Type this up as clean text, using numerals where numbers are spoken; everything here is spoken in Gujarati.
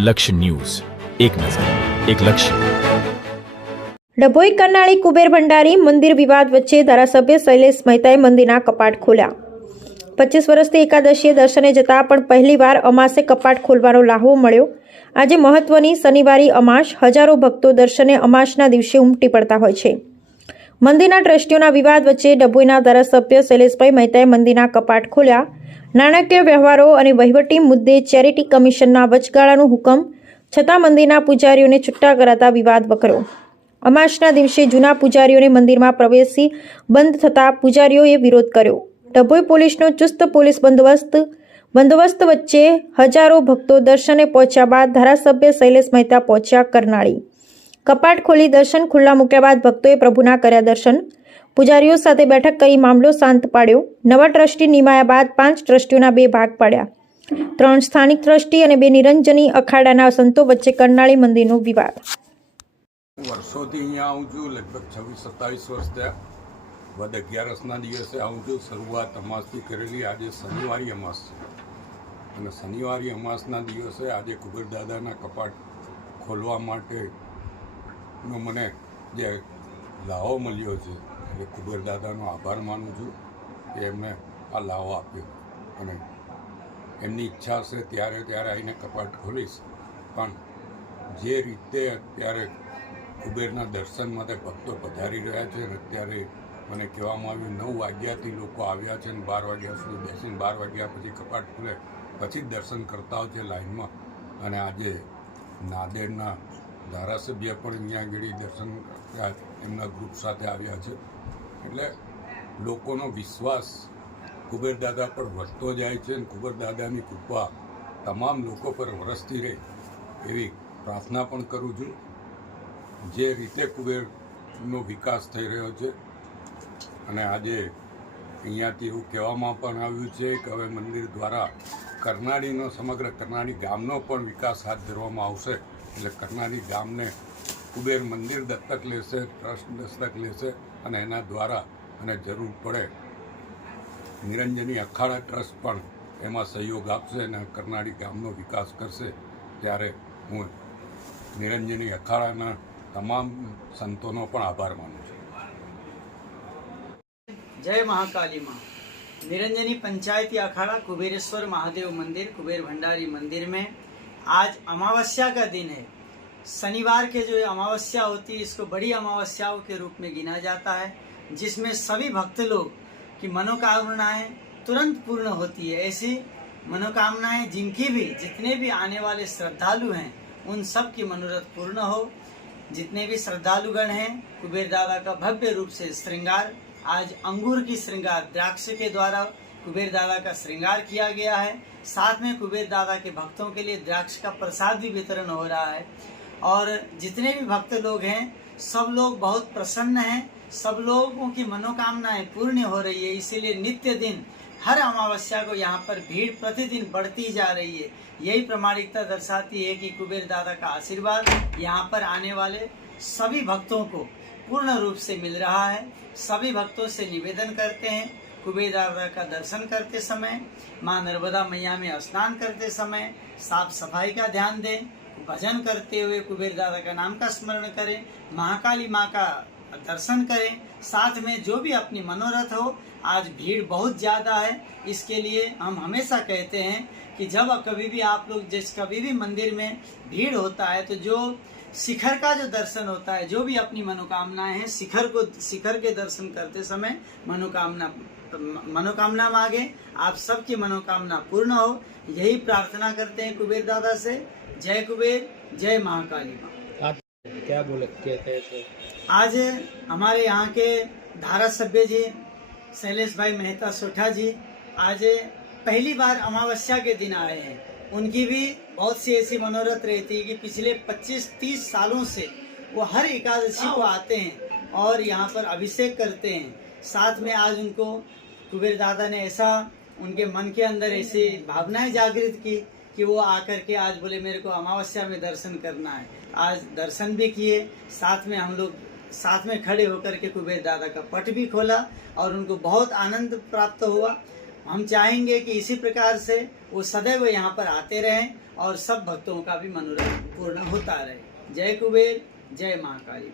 લક્ષ્ય ન્યૂઝ, એક નજર, એક લક્ષ્ય. ડભોઈ કરનાળી કુબેર ભંડારી મંદિર વિવાદ વચ્ચે ધારાસભ્ય શૈલેષ મહેતાએ મંદિરના કપાટ ખોલ્યા. 25 વર્ષથી એકાદશીએ દર્શને જતા પણ પહેલીવાર અમાસે કપાટ ખોલવાનો લાહવો મળ્યો. આજે મહત્વની શનિવારી અમાસ, હજારો ભક્તો દર્શને અમાસના દિવસે ઉમટી પડતા હોય છે. મંદિરના ટ્રસ્ટીઓના વિવાદ વચ્ચે ડભોઈના ધારાસભ્ય શૈલેષભાઈ મહેતાએ મંદિરના કપાટ ખોલ્યા. નાણાકીય વ્યવહારો અને વહીવટી મુદ્દે ચેરિટી કમિશનના વચગાળાનું હુકમ છતાં મંદિરના પૂજારીઓને છૂટા કરાતા વિવાદ વકર્યો. અમાસના દિવસે જૂના પૂજારીઓને મંદિરમાં પ્રવેશી બંધ થતાં પૂજારીઓએ વિરોધ કર્યો. ડભોઈ પોલીસનો ચુસ્ત પોલીસ બંદોબસ્ત વચ્ચે હજારો ભક્તો દર્શને પહોંચ્યા બાદ ધારાસભ્ય શૈલેષ મહેતા પહોંચ્યા કરનાળી. કપાટ ખોલી દર્શન ખુલ્લા મૂક્યા બાદ ભક્તોએ પ્રભુના કર્યા દર્શન. પૂજારીઓ સાથે બેઠક કરી મામલો શાંત પાડ્યો. નવા ટ્રસ્ટી નિમાયા બાદ 5 ટ્રસ્ટીઓના 2 ભાગ પાડ્યા. 3 સ્થાનિક ટ્રસ્ટી અને 2 નિરંજની અખાડાના સંતો વચ્ચે કરનાળી મંદિરનો વિવાદ. વર્ષોથી અહીંયા આવું છું, લગભગ 26-27 વર્ષ થયા. વદ 11ના દિવસે આવું છું. શરૂઆત અમાસથી કરેલી. આજે શનિવારી અમાસ છે અને શનિવારી અમાસના દિવસે આજે કુબેર દાદાના કપાટ ખોલવા માટેનો મને જે લાવો મળ્યો છે એટલે કુબેર દાદાનો આભાર માનું છું કે એમને આ લાવો આપ્યો અને એમની ઈચ્છા હશે ત્યારે આવીને કપાટ ખોલીશ. પણ જે રીતે અત્યારે કુબેરના દર્શન માટે ભક્તો પધારી રહ્યા છે અને અત્યારે મને કહેવામાં આવ્યું 9 વાગ્યાથી લોકો આવ્યા છે અને 12 વાગ્યા સુધી બેસીને 12 વાગ્યા પછી કપાટ ખુલે પછી જ દર્શન કરતા હોય છે લાઈનમાં. અને આજે નાદેડના ધારાસભ્ય પણ અહીંયા આગળ દર્શન એમના ગ્રુપ સાથે આવ્યા છે. એટલે લોકોનો વિશ્વાસ કુબેર દાદા પર વધતો જાય છે અને કુબેર દાદાની કૃપા તમામ લોકો પર વરસતી રહે એવી પ્રાર્થના પણ કરું છું. જે રીતે કુબેરનો વિકાસ થઈ રહ્યો છે અને આજે અહીંયાથી એવું કહેવામાં પણ આવ્યું છે કે હવે મંદિર દ્વારા કરનાળીનો સમગ્ર કરનાળી ગામનો પણ વિકાસ હાથ ધરવામાં આવશે. એટલે કરનાળી ગામને કુબેર મંદિર દત્તક લેશે, ટ્રસ્ટ દત્તક લેશે અને એના દ્વારા અને જરૂર પડે નિરંજની અખાડા ટ્રસ્ટ પણ એમાં સહયોગ આપશે અને કરનાળી ગામનો વિકાસ કરશે. ત્યારે હું નિરંજની અખાડાના તમામ સંતોનો પણ આભાર માનું છું. जय महाकाली माँ। निरंजनी पंचायती अखाड़ा कुबेरेश्वर महादेव मंदिर कुबेर भंडारी मंदिर में आज अमावस्या का दिन है। शनिवार के जो अमावस्या होती है इसको बड़ी अमावस्याओं के रूप में गिना जाता है, जिसमें सभी भक्त लोग की मनोकामनाएं तुरंत पूर्ण होती है। ऐसी मनोकामनाएं जिनकी भी जितने भी आने वाले श्रद्धालु हैं उन सब की मनोरथ पूर्ण हो। जितने भी श्रद्धालुगण हैं कुबेर दादा का भव्य रूप से श्रृंगार, आज अंगूर की श्रृंगार द्राक्ष के द्वारा कुबेर दादा का श्रृंगार किया गया है। साथ में कुबेर दादा के भक्तों के लिए द्राक्ष का प्रसाद भी वितरण हो रहा है और जितने भी भक्त लोग हैं सब लोग बहुत प्रसन्न हैं। सब लोगों की मनोकामनाएं पूर्ण हो रही है। इसीलिए नित्य दिन हर अमावस्या को यहाँ पर भीड़ प्रतिदिन बढ़ती जा रही है। यही प्रामाणिकता दर्शाती है कि कुबेर दादा का आशीर्वाद यहाँ पर आने वाले सभी भक्तों को पूर्ण रूप से मिल रहा है। सभी भक्तों से निवेदन करते हैं कुबेर दादा का दर्शन करते समय, माँ नर्मदा मैया में स्नान करते समय साफ सफाई का ध्यान दें, भजन करते हुए कुबेर दादा का नाम का स्मरण करें, महाकाली माँ का दर्शन करें। साथ में जो भी अपनी मनोरथ हो, आज भीड़ बहुत ज़्यादा है, इसके लिए हम हमेशा कहते हैं कि जब कभी भी आप लोग कभी भी मंदिर में भीड़ होता है तो जो शिखर का जो दर्शन होता है, जो भी अपनी मनोकामनाएं हैं शिखर के दर्शन करते समय मनोकामना मांगे, आप सबकी मनोकामना पूर्ण हो। यही प्रार्थना करते हैं कुबेर दादा से। जय कुबेर, जय महाकाली माँ। क्या कहते थे? आज हमारे यहाँ के धारासभ्य जी शैलेष भाई मेहता सोठा जी आज पहली बार अमावस्या के दिन आए हैं। उनकी भी बहुत सी ऐसी मनोरथ रहती है कि पिछले 25-30 सालों से वो हर एकादशी को आते हैं और यहाँ पर अभिषेक करते हैं। साथ में आज उनको कुबेर दादा ने ऐसा उनके मन के अंदर ऐसी भावनाएं जागृत की कि वो आकर के आज बोले मेरे को अमावस्या में दर्शन करना है। आज दर्शन भी किए, साथ में हम लोग साथ में खड़े होकर के कुबेर दादा का पट भी खोला और उनको बहुत आनंद प्राप्त हुआ। हम चाहेंगे कि इसी प्रकार से वो सदैव यहाँ पर आते रहें और सब भक्तों का भी मनोरंजन पूर्ण होता रहे। जय कुबेर, जय महाकाली।